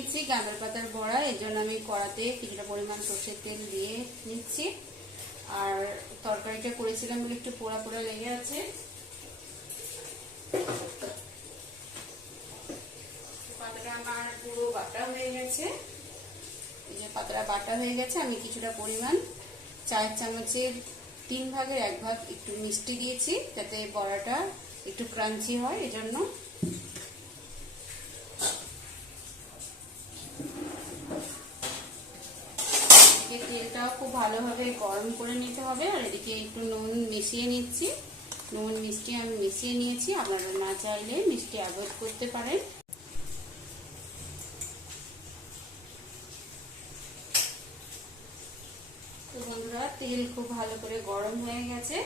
নিচ্ছি, গাঁদার পাতার বড়া, এর জন্য আমি কড়াতে কিছুটা পরিমাণ সর্ষের তেল দিয়ে নিচ্ছি। আর তরকারিটা করেছিলাম বলে একটু পোড়া পোড়া লেগে আছে। পাতাটা আমার পুরো বাটা হয়ে গেছে। এই যে পাতাটা বাটা হয়ে গেছে, আমি কিছুটা পরিমাণ চায়ের চামচের তিন ভাগের এক ভাগ একটু মিষ্টি দিয়েছি, যাতে বড়াটা একটু ক্রাঞ্চি হয়, এজন্য এদিকে তেলটাও খুব ভালোভাবে গরম করে নিতে হবে। আর এদিকে একটু নুন মিশিয়ে নিচ্ছি। নুন মিষ্টি আমি মিশিয়ে নিয়েছি। আপনারা না চাইলে মিষ্টি অ্যাভয়েড করতে পারেন। তো বন্ধুরা, তেল খুব ভালো করে গরম হয়ে গেছে।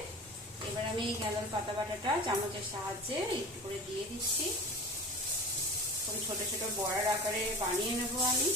এবার আমি এই গাঁদার পাতা বাটাটা চামচের সাহায্যে একটু করে দিয়ে দিচ্ছি। ছোট ছোট বড়ার আকারে বানিয়ে নেব আমি।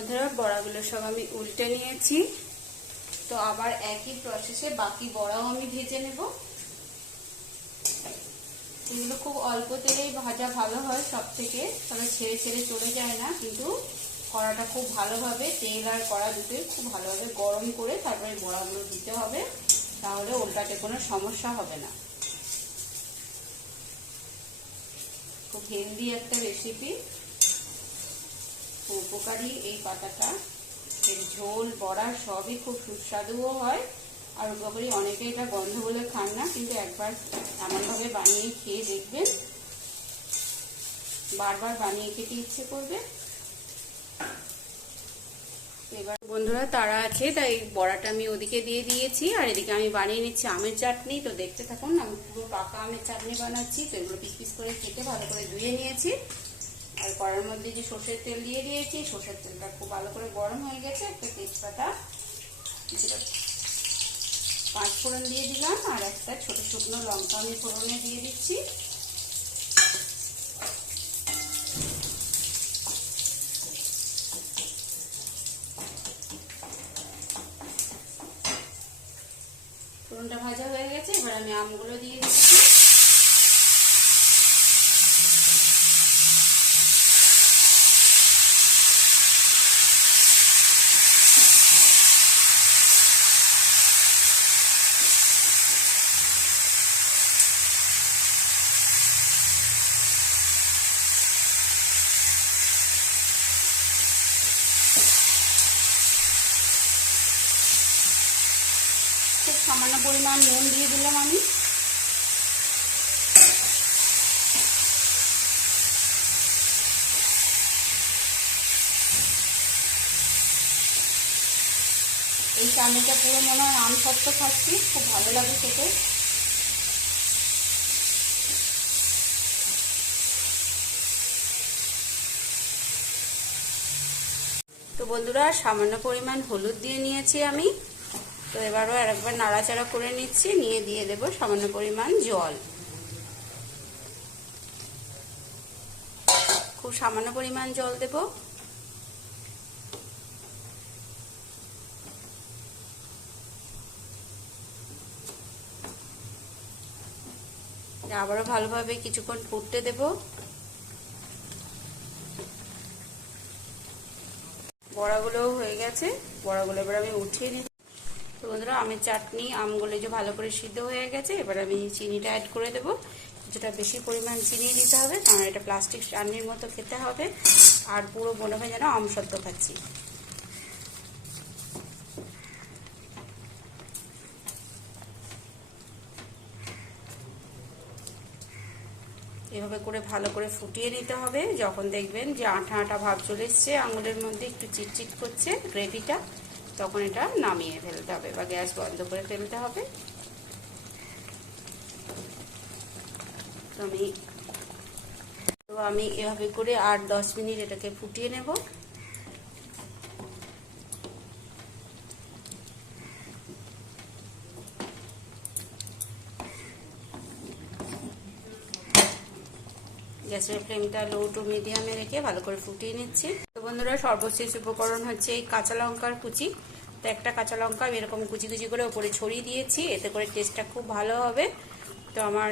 বন্ধুরা বড়াগুলো সব আমি উল্টে নিয়েছি। তো আবার একই প্রসেসে বাকি বড়াও আমি ভেজে নেব। এগুলো খুব অল্প তেলেই ভাজা ভালো হয় সব থেকে তবে ছেড়ে ছেড়ে চলে যায় না, কিন্তু কড়াটা খুব ভালোভাবে তেল আর কড়া দুটোই খুব ভালোভাবে গরম করে তারপরে বড়াগুলো দিতে হবে। তাহলে ওল্টাতে কোনো সমস্যা হবে না। খুব হেলদি একটা রেসিপি উপকারী এই পাতাটা। এর ঝোল, বড়া সবই খুব সুস্বাদুও হয়। আর উপকারী অনেকে এটা গন্ধ বলে খান না, কিন্তু একবার এমনভাবে বানিয়ে খেয়ে দেখবেন। বারবার বানিয়ে খেতে ইচ্ছে করবে। এবার বন্ধুরা, তারা আছে, তাই বড়াটা আমি ওদিকে দিয়ে দিয়েছি। আর এদিকে আমি বানিয়ে নিচ্ছি আমের চাটনি। তো দেখতে থাকুন, আমি পুরো পাকা আমের চাটনি বানাচ্ছি। তো এগুলো পিস পিস করে কেটে ভালো করে ধুয়ে নিয়েছি। আর কড়ার মধ্যে যে সর্ষের তেল দিয়ে দিয়েছি, সর্ষের তেলটা খুব ভালো করে গরম হয়ে গেছে, একটা তেজপাতা পাঁচ ফোড়ন দিয়ে দিলাম, আর একটা ছোট শুকনো লঙ্কা আমি ফোড়নে দিয়ে দিচ্ছি। ফোড়নটা ভাজা হয়ে গেছে, এবার আমি আমগুলো দিয়ে দিচ্ছি খুব সামান্য পরিমাণ নুন দিয়ে দিলাম আমি। এই চাটনিটা পুরো মনে হয় আম সত্ত্ব খাচ্ছি, খুব ভালো লাগে খেতে। তো বন্ধুরা, সামান্য পরিমাণ হলুদ দিয়ে নিয়েছি আমি। তো এবারও আরেকবার নাড়াচাড়া করে নিচ্ছি, নিয়ে দিয়ে দেব সামান্য পরিমাণ জল। খুব সামান্য পরিমাণ জল দেব। আবারও ভালোভাবে কিছুক্ষণ ফুটতে দেব। বড়াগুলোও হয়ে গেছে। বড়াগুলো এবার আমি উঠিয়ে নিচ্ছি। তো বন্ধুরা আমের চাটনি, আমগুলো যে ভালো করে সিদ্ধ হয়ে গেছে, এবার আমি চিনিটা অ্যাড করে দেব। কিছুটা বেশি পরিমাণ চিনি দিতে হবে, কারণ এটা প্লাস্টিক চাটনির মতো খেতে হবে। আর পুরো মনে হয় যেন আম সদ্য খাচ্ছি। এভাবে করে ভালো করে ফুটিয়ে নিতে হবে। যখন দেখবেন যে আঠা আঠা ভাব চলে এসছে, আঙুলের মধ্যে একটু চিটচিট করছে গ্রেভিটা। তখন এটা নামিয়ে ফেলতে হবে বা গ্যাস বন্ধ করে ফেলতে হবে। তো আমি তো আমি এভাবে করে আট দশ মিনিট এটাকে ফুটিয়ে নেব। গ্যাসের ফ্লেমটা লো টু মিডিয়ামে রেখে ভালো করে ফুটিয়ে নিচ্ছি। তো বন্ধুরা, সর্বশেষ উপকরণ হচ্ছে এই কাঁচা লঙ্কার কুচি। তো একটা কাঁচা লঙ্কা আমি এরকম কুচি কুচি করে ওপরে ছড়িয়ে দিয়েছি, এতে করে টেস্টটা খুব ভালো হবে। তো আমার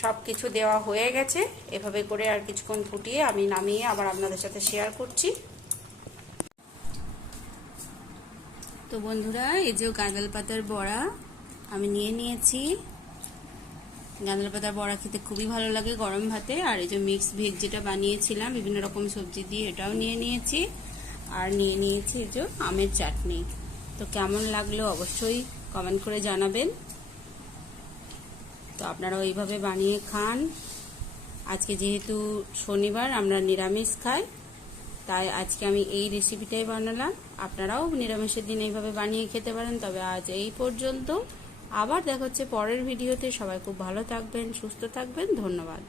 সব কিছু দেওয়া হয়ে গেছে। এভাবে করে আর কিছুক্ষণ ফুটিয়ে আমি নামিয়ে আবার আপনাদের সাথে শেয়ার করছি। তো বন্ধুরা, এই যে গাঁদাল পাতার বড়া আমি নিয়ে নিয়েছি। গাঁদাল পাতার বড়া খেতে খুবই ভালো লাগে গরম ভাতে। আর এই যে মিক্স ভেজ যেটা বানিয়েছিলাম, বিভিন্ন রকম সবজি দিয়ে এটাও নিয়ে নিয়েছি। আর নিয়ে নিয়েছি এই যে আমের চাটনি। তো কেমন লাগল অবশ্যই কমেন্ট করে জানাবেন। তো আপনারা ওইভাবে বানিয়ে খান। আজকে যেহেতু শনিবার, আমরা নিরামিষ খাই, তাই আজকে আমি এই রেসিপিটাই বানালাম। আপনারাও নিরামিষের দিন এইভাবে বানিয়ে খেতে পারেন, তবে আজ এই পর্যন্ত। আবার দেখা হচ্ছে পরের ভিডিওতে। সবাই খুব ভালো থাকবেন সুস্থ থাকবেন। ধন্যবাদ।